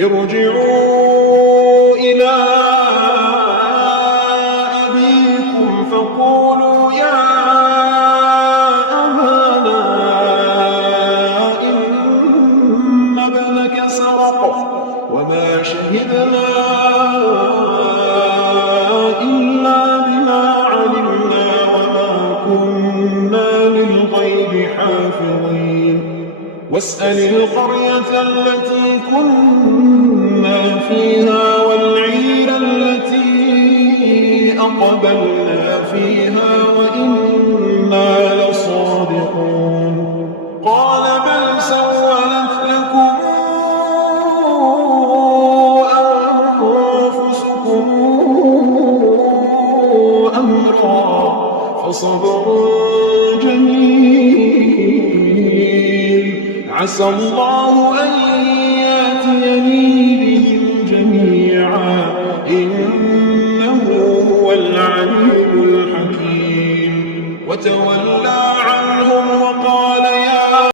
ارجعوا إلى أبيكم فقولوا يا أبانا إن ابنك سرق وما شهدنا إلا بما علمنا وما كنا للغيب حافظين واسأل القرية التي كنا فيها والعير التي أقبلنا فيها وإنا لصادقون قال بل سولت لكم أنفسكم أمرا فصبر جميل عسى الله أن يأتيني بهم جميعا إنه هو العليم الحكيم وتولى عنهم وقال